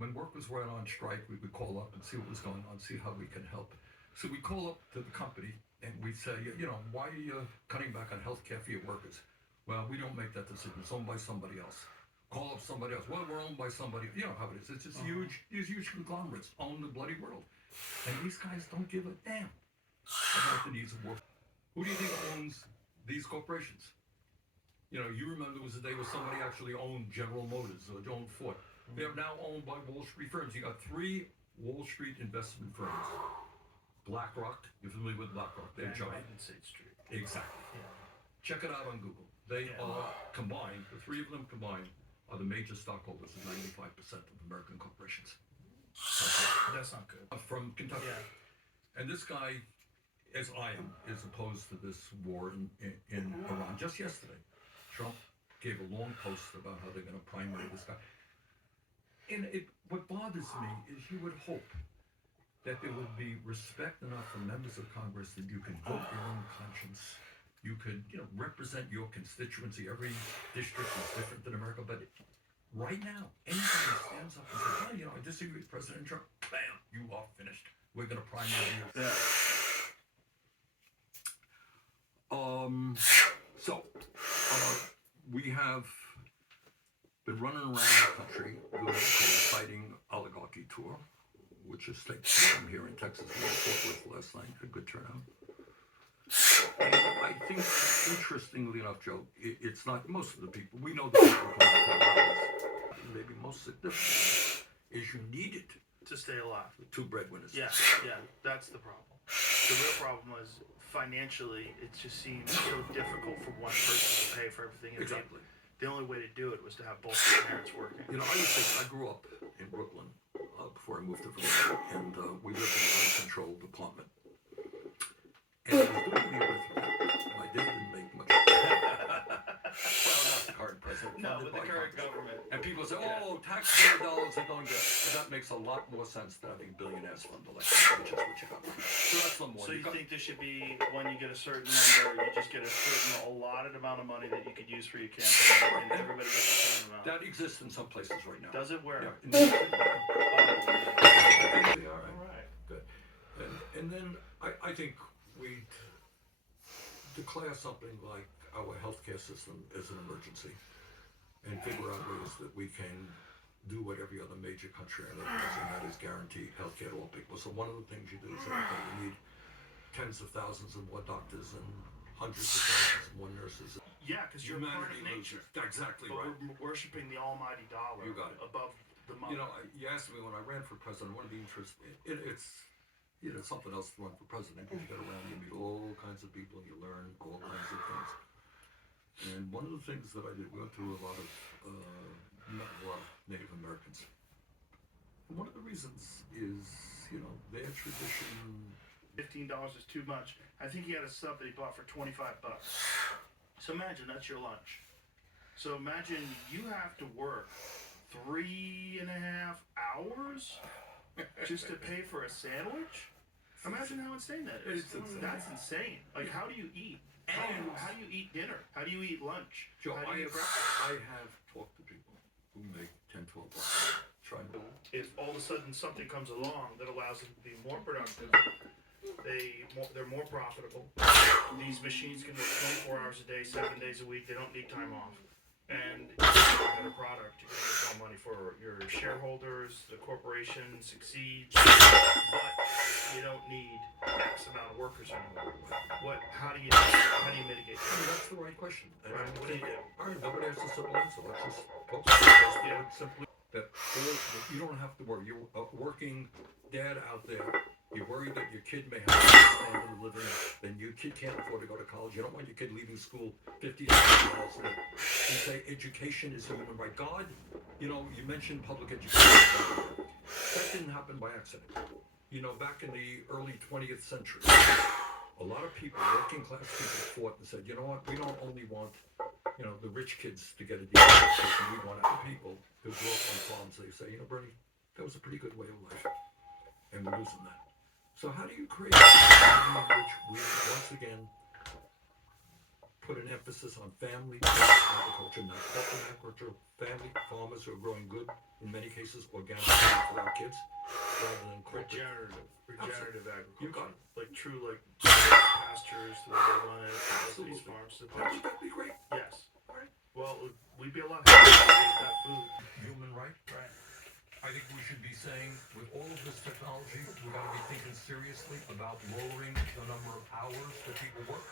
when workers were out on strike, we would call up and see what was going on, see how we can help. So we call up to the company and we say, why are you cutting back on health care for your workers? Well, we don't make that decision. It's owned by somebody else. Call up somebody else. Well, we're owned by somebody. You know how it is. It's just these huge conglomerates own the bloody world. And these guys don't give a damn about the needs of work. Who do you think owns these corporations? You remember there was a day where somebody actually owned General Motors or owned Ford. They are now owned by Wall Street firms. You got 3 Wall Street investment firms. BlackRock, you're familiar with BlackRock? They're giant. State Street. Exactly. Yeah. Check it out on Google. They are combined, the 3 of them combined, are the major stockholders of 95% of American corporations. That's not good. From Kentucky. Yeah. And this guy, as I am, is opposed to this war in Iran. Just yesterday, Trump gave a long post about how they're going to primary this guy. And what bothers me is you would hope that there would be respect enough for members of Congress that you can vote your own conscience. You could, represent your constituency. Every district is different in America, but right now, anybody who stands up and says, I disagree with President Trump, bam, you are finished. We're going to primary you. Yeah. We have been running around the country doing what we call a Fighting Oligarchy Tour, which is taking place here in Texas. We were in Fort Worth last night, a good turnout. And I think, interestingly enough, Joe, it's not most of the people. We know the people coming out to rallies. Maybe most significant is you needed to stay alive. 2 breadwinners. Yeah, that's the problem. The real problem was financially, it just seemed so difficult for one person to pay for everything. And Exactly. The only way to do it was to have both their parents working. I grew up in Brooklyn before I moved to Vermont, and we lived in an uncontrolled apartment. And I was doing the arithmetic. My dad didn't make much. Well, not the current president. No, but the current government. And people say, taxpayer dollars are going to... But that makes a lot more sense than having billionaires fund elections, which is what you got. So that's the more. So you think there should be, when you get a certain number, you just get a certain allotted amount of money that you could use for your campaign, and everybody gets the same amount? That exists in some places right now. Does it? Where? Yeah. All right. Good. And then I think we declare something like our healthcare system as an emergency and figure out ways that we can do what every other major country on earth does, and that is guarantee healthcare to all people. So one of the things you do is that we need tens of thousands of more doctors and hundreds of thousands of more nurses. Yeah, because you're part of nature. Exactly but right. We're worshiping the almighty dollar. You got it. Above the money. You asked me when I ran for president, one of the interests, it's something else to run for president because you get around, you meet all kinds of people, you learn all kinds of things. And one of the things that I did, we went to a lot of Native Americans. And one of the reasons is, their tradition. $15 is too much. I think he had a sub that he bought for $25. So imagine that's your lunch. So imagine you have to work 3.5 hours just to pay for a sandwich. Imagine how insane that is. It's insane. That's insane. Like, how do you eat? And how do you eat dinner? How do you eat lunch? Joe, how do you eat breakfast? I have talked to people who make 10, 12 bucks trying to. If all of a sudden something comes along that allows them to be more productive, they're more profitable. These machines can work 24 hours a day, 7 days a week. They don't need time off. And if you have a better product, you're going to get more money for your shareholders, the corporation succeeds, but you don't need X amount of workers anymore. How do you mitigate that? That's the right question. Right, what do you do? All right, nobody has a simple answer. Let's just focus simply that you don't have to worry. You're a working dad out there. You're worried that your kid may have a standard of living, then your kid can't afford to go to college. You don't want your kid leaving school $50,000 a day. You say education is a human right. God, you mentioned public education. That didn't happen by accident. Back in the early 20th century, a lot of people, working class people, fought and said, you know what, we don't only want, the rich kids to get a decent education. We want other people who grew up on farms. They say, Bernie, that was a pretty good way of life. And we're losing that. So how do you create a system in which we, once again, put an emphasis on family-based agriculture, not corporate agriculture. Family farmers who are growing good, in many cases, organic food for our kids, rather than corporate. Regenerative agriculture. You got it. Like true, like pastures, the way they run it, these farms. That'd be great. Yes. Right. Well, we'd be a lot happier if we ate that food. Human right. Right. I think we should be saying, with all of this technology, we got to be thinking seriously about lowering the number of hours that people work.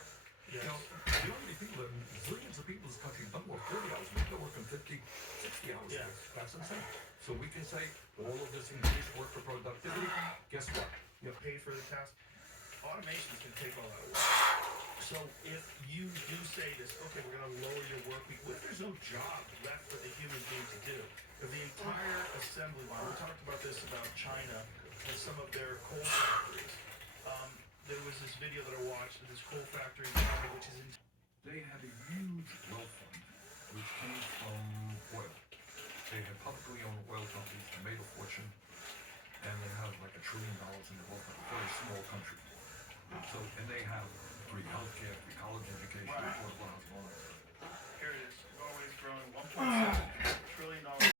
Yes. You know, the only people, zillions of people in this country don't work 40 hours. Maybe they're working 50, 60 hours. Yes. That's insane. So we can say all of this increased work for productivity. Guess what? You pay for the task. Automation's gonna take all that work. So if you do say this, okay, we're gonna lower your work week. What if there's no job left for the human being to do? If the entire assembly line, we talked about this about China and some of their coal factories. There was this video that I watched of this coal factory in China, which is in. They had a huge wealth fund, which came from oil. They had publicly owned oil companies that made a fortune, and they have like $1 trillion in the wealth fund. Very small country. So, and they have free healthcare, free college education,